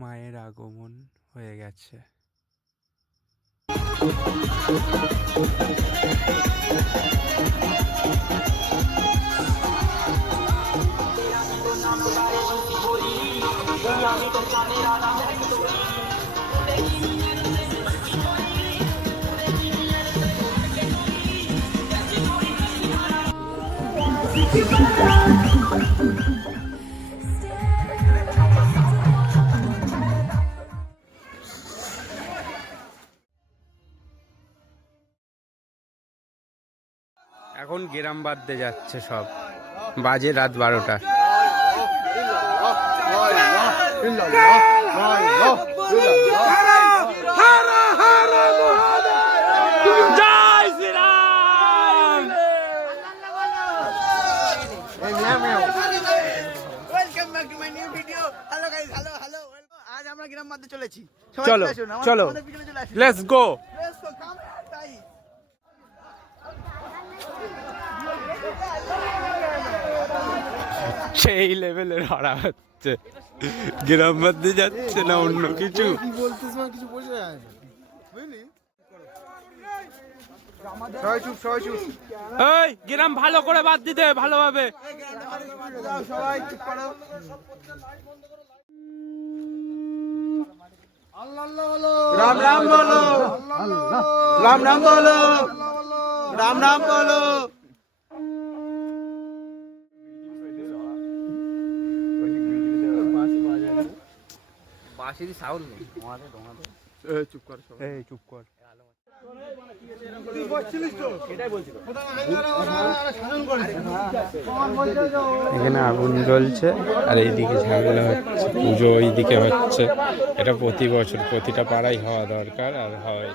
মায়ের আগমন হয়ে গেছে। এখন গ্রাম বাঁধতে যাচ্ছে সব, বাজে রাত 12টা। জয় Shriram. Welcome back to my new video. Hello guys, hello hello. আজ আমরা গ্রাম বাঁধতে চলেছি। চলো চলো, লেটস গো। সেই লেভেলের হারা হচ্ছে, গ্রাম বাঁধতে যাচ্ছে না অন্য কিছু। এই গ্রাম ভালো করে বাদ দিতে, ভালোভাবে। সবাই চুপ করো। রাম রাম বলো, রাম রাম বলো, রাম রাম বলো। বাঁশির সাউন্ড নেই। চুপ কর, এই চুপ কর। এখানে আগুন জ্বলছে আর এইদিকে ঝামেলা হচ্ছে, পুজো এইদিকে হচ্ছে। এটা প্রতি বছর প্রতিটা পাড়ায় হওয়া দরকার, আর হয়।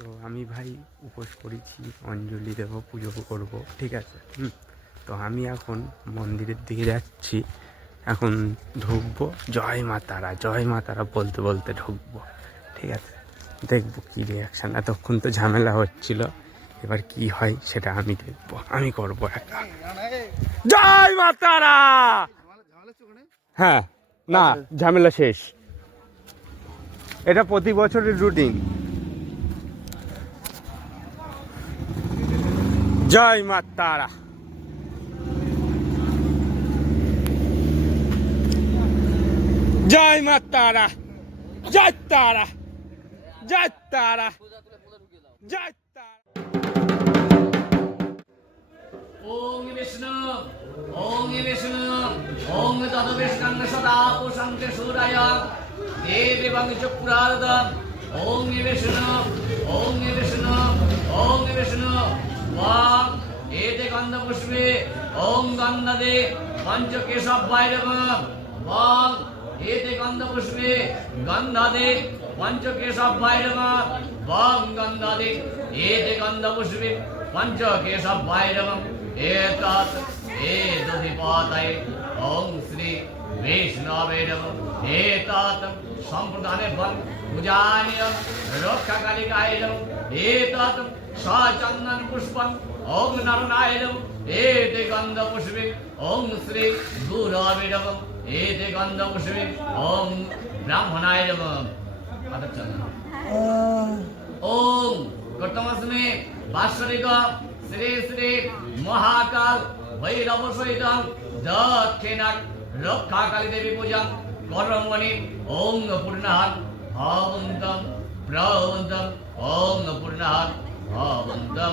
তো আমি ভাই উপোস করেছি, অঞ্জলি দেব, পুজো করব, ঠিক আছে। তো আমি এখন মন্দিরের দিকে যাচ্ছি, এখন ঢুকবো। জয় মা তারা, জয় মা তারা বলতে বলতে ঢুকবো, ঠিক আছে। দেখবো কি রিয়াকশান। এতক্ষণ তো ঝামেলা হচ্ছিল, এবার কি হয় সেটা আমি দেখবো, আমি করবো একা। জয় মা তারা। হ্যাঁ, না ঝামেলা শেষ। এটা প্রতি বছরের রুটিন। জয় মা তারা। জয় মা তারা, জয় তারা, জয় তারা, জয় তারা। ওং বিষ্ণু, ওং বিষ্ণু, ওং তদ বিষ্ণু সদা পুষন্তে সূরায় দেবং চক্রাদম। ওং বিষ্ণু, ওং বিষ্ণু, ওং বিষ্ণু। ওং এতে গন্ধ পুষ্পে ওং গন্ধদে পঞ্চকেশব ভৈরবম। ওং এতে গন্ধ পুষ্পে গন্ধদে পঞ্চকেশব ভৈরবম। ওং গন্ধদে এতে গন্ধ পুষ্পে পঞ্চকেশব ভৈরবম। एतत् एतदिपातये ओं श्री वैष्णवे नमः। एतत् सम्प्रदाने फल पूजानीय रक्षाकालिकाय नमः। एतत् सचन्दन पुष्पं ओं नरनाय नमः। एते गन्धपुष्पे ओं श्री गुरवे नमः। एते गन्धपुष्पे ओं ब्राह्मणाय नमः। ओं कर्तमस्मे वासरिक श्री श्री महाकाल भैरव सहित दक्षिणा रक्षा काली देवी पूजा कर्मणि ओं पूर्णात् भवन्तं प्रवन्तं ओं पूर्णात् भवन्तं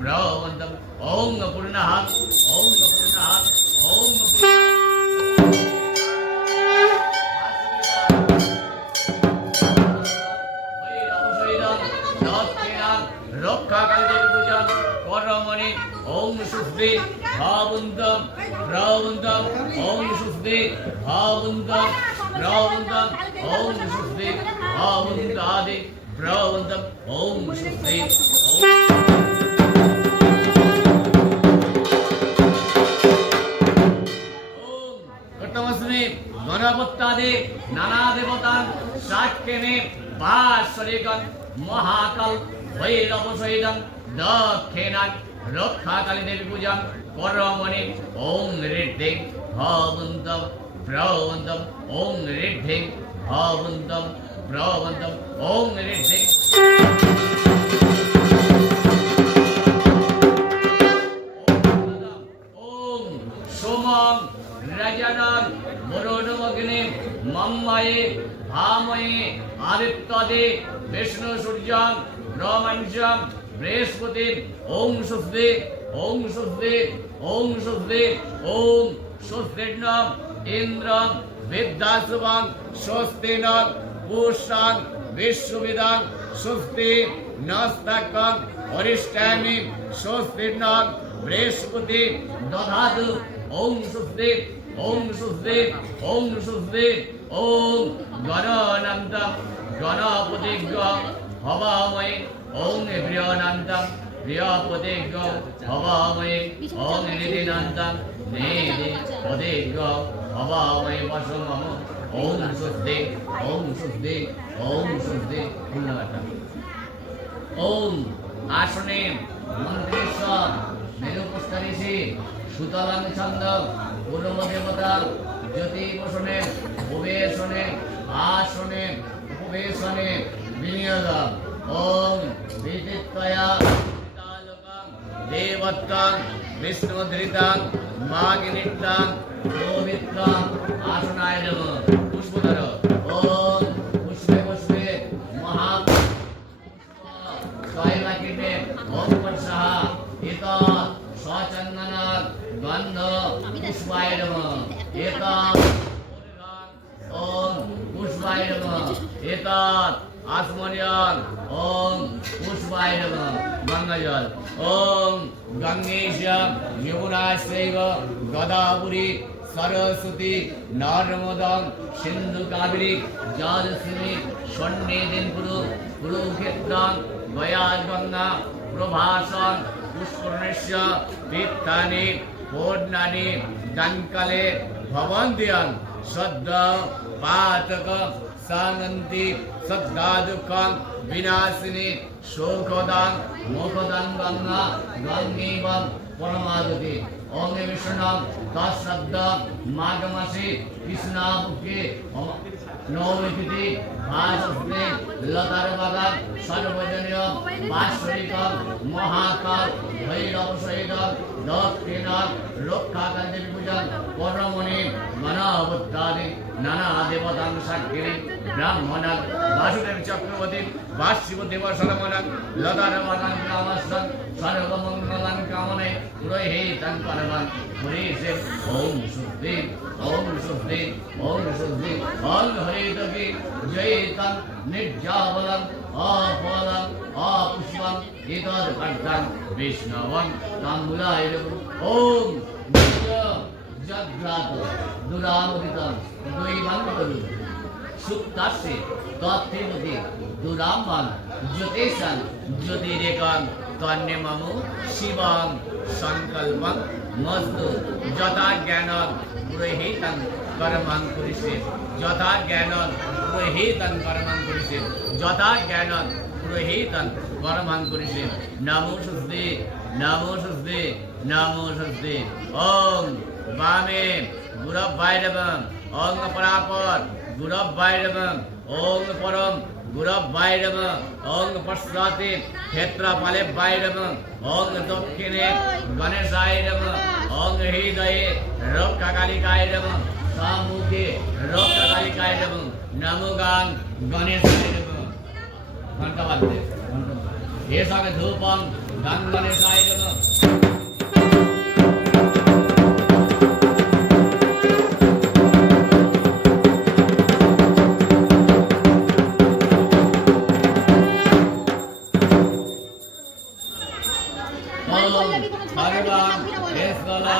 प्रवन्तं ओं पूर्णात् ओं पूर्णात् ओं रक्षा काली देवी पूजा कर्मणि ओं सुस्ते भावन्तं प्रवन्तं ओं सुस्ते भावन्तं प्रवन्तं ओं सुस्ते भावन्तादि ব্রবন্তম ওম সুস্থে গণপত্যাদি নানা দেবতান সাক্ষেনে বাশ্বরিকং মহাকাল ভৈরব সহিতং দক্ষিণাং রক্ষাকালী দেবী পূজাং করমণি ওং ঋদ্ধি হবন্তম প্রবন্তম ওং ঋদ্ধি হবন্তম প্রবন্তম ওং ঋদ্ধি ওং সোমং রজনং বরুণমগ্নে মম্ময়ে ভাময়ে আদিত্যদে বিষ্ণু সূর্যং ব্রহ্মঞ্চম বৃহস্পতি ওং সুস্থে ওং সুস্থে ওং সুস্থে ওং সুস্থির্ণম ইন্দ্রম বিদ্যাশুভং স্বস্তিন পুষ্টাং বিশ্ববিদাং সুস্থি নস্তকং অরিষ্টামি স্বস্তির্ণম বৃহস্পতি দধাতু ওং সুস্থে ওং সুস্থে ওং সুস্থে ওং গণানন্তম গণপতিজ্ঞ হবাময়ে ওং প্রিয়নন্তম প্রিয়পতিজ্ঞ হবাময়ে ওং নিধিনন্তম নিধি পতিজ্ঞ হবাময়ে বসমম ওং সুস্থে ওং সুস্থে ওং সুস্থে ধন্যবাদ। ওং আসনে মন্ত্রেশ্বর মেরুপুষ্করিষি সুতলাং ছন্দ পূর্ব দেবতা জ্যোতি বসনে উপবেশনে আসনে উপবেশনে বিনিয়োগ ওম বিদিত্তয়া বিতালকং দেবত্তং বিষ্ণুধৃতং মাগিনিত্যং পবিত্রং আসনায় নমঃ। পুষ্পধর ওম পুষ্পে পুষ্পে মহা ছয়লাকিনে ওম পরশাহ ইত সচন্দনাৎ গন্ধ পুষ্পায় নমঃ। এতৎ ওম পুষ্পায় নমঃ। এতৎ আসমর্যাং ওম পুষ্পায় নমঃ। গঙ্গাজল ওম গঙ্গেশম যমুনাশ্চৈব গদাবুরি সরস্বতী নর্মদং সিন্ধু কাবেরী জলশ্রী স্বর্ণেদিন কুরুক্ষেত্রং গয়ার গঙ্গা প্রভাসং পুষ্করণস্য তীর্থানি পূর্ণানি দানকালে ভবন্ত্যং সদ্য পাতক সানন্তি সদ্যা দুঃখং বিনাশিনী শোকদাং মোকদাং গঙ্গা গঙ্গেবং পরমাগতি। ওম বিষ্ণুং তৎসদ্য মাঘ মাসে কৃষ্ণাপক্ষে নবতিথি ভাসস্তে লতার বাগান সর্বজনীয় বাৎসরিক মহাকাল ভৈরব সহিত দক্ষিণ রক্ষাকালী দেবী পূজা পরমণি গণপত্যাদি নানা দেবতাং সাক্ষিণী ব্রাহ্মণাং বাসুদেব চক্রবর্তী বাসিবদেব সরমণাং লতার বাগান কামস্তং সর্বমঙ্গলাং কামনে পুরোহিতং পরমং পুরীষে ওম শুদ্ধি ওম শুদ্ধি ওম শুদ্ধি ওম হরিতকি জয়িতং নির্জাবলং অফলং অপুষ্পং ইতর ভক্তং বিষ্ণবং তাম্বুলায় ওম জগ্রাত দুরামৃতং দৈবাঙ্গলু সুক্তাস্যে তথ্যমতি দুরাম্বাং জ্যোতিষাং জ্যোতিরেকাং কন্যমমু শিবং সংকল্পং মস্তু যথা জ্ঞানং পুরোহিতং কর্মং কুরিষে যথা জ্ঞানং পুরোহিতং কর্মং কুরিষে যথা জ্ঞানং পুরোহিতং কর্মং কুরিষে নমো শুদ্ধে নমো শুদ্ধে নমো শুদ্ধে। ওং বামে গুরব ভৈরবং ওং পরাপর গুরব ভৈরবং ওং পরম গুরব ভৈরবং ওং পশ্চাতে ক্ষেত্রপালে ভৈরবং ওং দক্ষিণে গণেশায় নমঃ ওং হৃদয়ে রক্ষাকালিকায় নমঃ সম্মুখে রক্ষাকালিকায় নমঃ নমো গাং গণেশায় নমঃ। ঘন্টা বাজছে এর সঙ্গে ধূপং গাং গণেশায় নমঃ। সর্বং সর্বং এসলা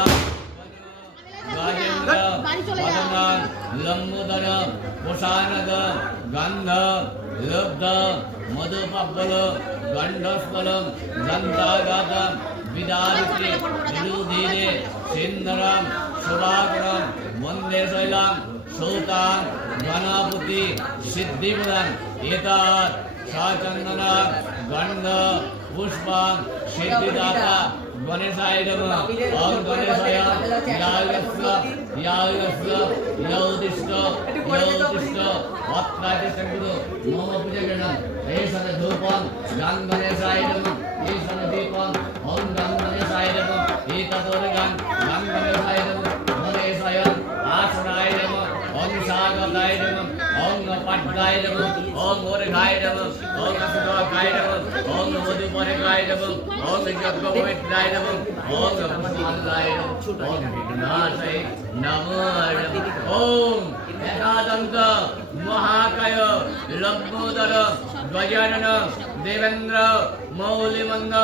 গাজেন্দ্র वदनं लम्बोदरं प्रसादं गन्धं लब्धं मधुपब्बल गण्डस्फलं गन्धागातं विदारित्रे विरुधीरे सिन्दरं शुभाकरं वन्दे शैलं सौतां गणपति सिद्धिपदं एतत् साचन्दनं गन्ध पुष्पं सिद्धिदाता गणेशाय नमः ओम गणेशाय यागस्य यौदिष्ट अत्रादि संगुरु मम पूजनं एषण धूपं गं गणेशाय नमः एषण दीपं ओम गं गणेशाय नमः एतदोरगं गं गणेशाय नमः गणेशाय आसनाय नमः ओम सागताय नमः ओम पट्टाय नमः ओम ओरगाय नमः ओम असुराय नमः ओम मधुपरगाय नमः ओम यज्ञपवित्राय नमः ओम पुष्पाय नमः ओम विघ्नाशाय नमः ओम एकादंत महाकाय लंबोदर गजानन देवेंद्र मौलिमंद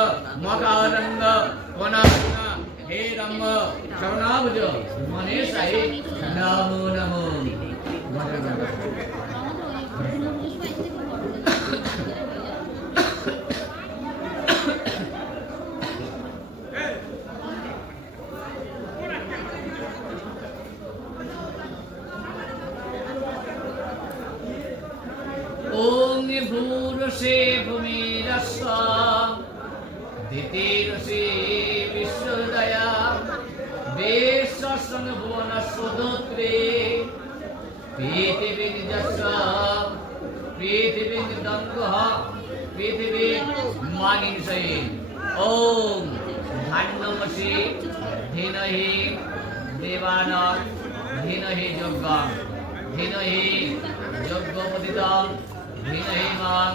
मकानंद कोणानंद हे रम शरणाभुज मनेशाय नमो नमो ओम भूरसे भूमिरस्व दितिरसे विश्वदया देशसंग भुवनस्वदोत्रे पृथिवीर्जस्व पृथिवीर्दङ्गः पृथिवी मानिषये ओम धान्यमसि धीमहि देवानां धीमहि यज्ञं धीमहि यज्ञोपदितं धीमहि मां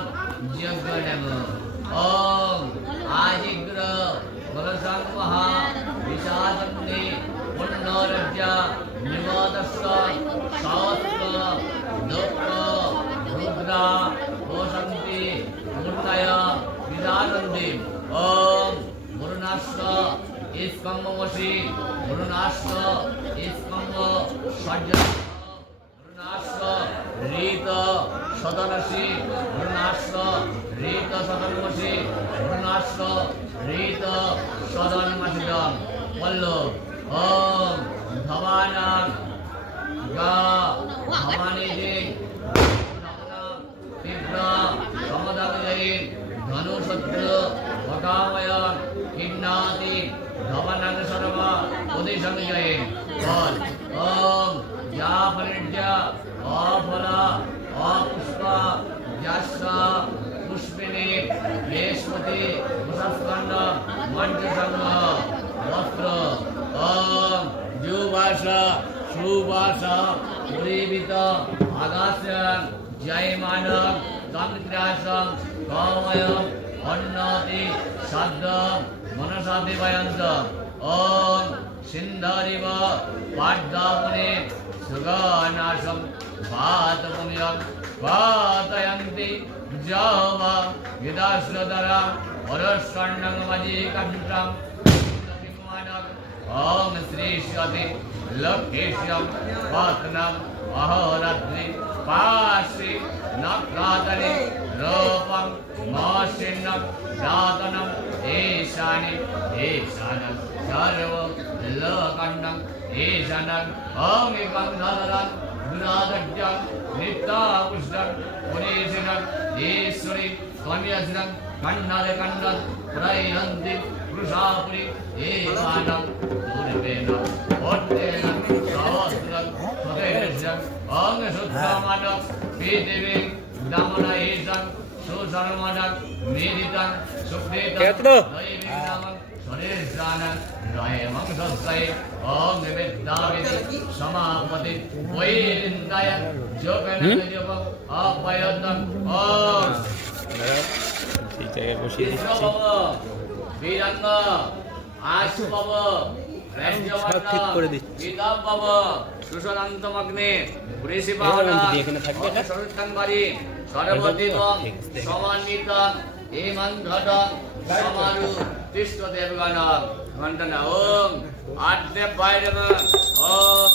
यज्ञनम ओम आजिग्र बलसंमः विषादन्ते पुण्यरज्ञ निवादस्व सहस्र दुःख रुद्रा ओसन्ति मूर्तय विदानन्ति ओम मुरुनास्व इस्कम्मवसि मुरुनास्व इस्कम्म सज्जन मुरुनास्व रीत सदनसि मुरुनास्व रीत सदनमसि मुरुनास्व रीत सदनमसिदं वल्लो ओम भवानां गा भवानीजे तीव्र समदमजये धनुषत्र वकामयं किन्नाति धवनं सर्व उदिशमजये बोल ओम या फलिज्य अफला अपुष्प यस्सा पुष्पिनी लेशमति मुसस्कंद मंजसंग वस्त्र ओम जुवासा सुवासा पुरीवित आगास्यं जयमानं तमित्रासं कामयं अन्नाति शब्दं मनसाति वयंसं ओम सिन्धरिव पाड्डापने सुगानाशं पातपुण्यं पातयन्ति जावा विदाश्रदरा परस्कण्डं मजीकण्ठं ओम श्रीष्यति लक्ष्यं पात्नं अहोरात्रि पाश्रि नक्रातने रूपं माशिन्नं दातनं ईशानि ईशानं सर्व लोकण्डं ईशानं ओम गंगाधरं गुणादज्ञं नित्यापुष्टं पुनीशिनं ईश्वरी कन्यासिनं कण्डालकण्डं प्रयन्ति कृशापुरी एकानं पूर्वेण ओट्टेन सहस्रं स्वदेशं ओम शुद्धमानं पृथिवीं दमनईशं सुशर्मणं मेदितं सुप्रीतं दैवीनामं स्वदेशानं रायमंसस्यै ओम विद्याविदि समापति वैरिन्दाय जोगनजपं अपयतं ओम সেই জায়গায় বসিয়ে দিচ্ছি বীরাঙ্গ আশুভব সব ঠিক করে দিচ্ছি। বিদাবব সুশান্তমগ্নে বৃষিবাহনা এখানে থাকবে সরুত্তংবারি সর্বদেবং সমান্বিতং ইমান ঘটং সমারু তিষ্ঠ দেবগণম ঘণ্টনা ওম আদ্যে বাইরে ওম